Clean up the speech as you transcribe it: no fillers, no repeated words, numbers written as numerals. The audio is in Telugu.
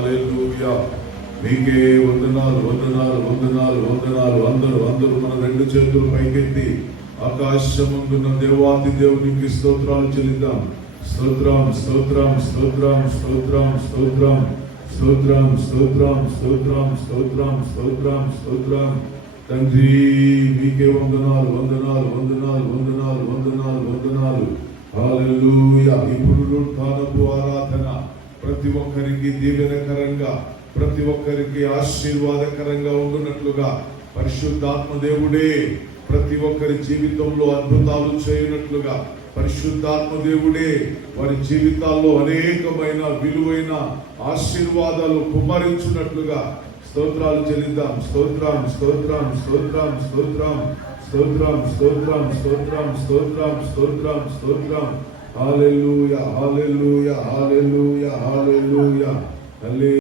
హల్లెలూయా. మీకే వందనాలు వందనాలు వందనాలు వందనాలు. అందరూ మన రెండు చేతులు పైకెత్తి ఆకాశమందున్న దేవాది దేవునికి స్తోత్రాలు చెల్లిద్దాం. స్తోత్రం స్తోత్రం స్తోత్రం స్తోత్రం స్తోత్రం స్తోత్రం స్తోత్రం స్తోత్రం స్తోత్రం స్తోత్రం స్తోత్రం. తండ్రి మీకే వందనాలు వందనాలు వందనాలు వందనాలు వందనాలు వందనాలు. హల్లెలూయా. ఇప్పుడు తానపు ఆరాధన ప్రతి ఒక్కరికి దీవెనకరంగా, ప్రతి ఒక్కరికి ఆశీర్వాదకరంగా ఉండునట్లుగా పరిశుద్ధాత్మ దేవుడే ప్రతి ఒక్కరి జీవితంలో అద్భుతాలు చేయనట్లుగా పరిశుద్ధాత్మ దేవుడే వారి జీవితాల్లో అనేకమైన విలువైన ఆశీర్వాదాలు కుమ్మరించున్నట్లుగా స్తోత్రాలు చెల్లిద్దాం. స్తోత్రం స్తోత్రం స్తోత్రం స్తోత్రం స్తోత్రం స్తోత్రం స్తోత్రం స్తోత్రం స్తోత్రం స్తోత్రం. హల్లెలూయా హల్లెలూయా హల్లెలూయా హల్లెలూయా.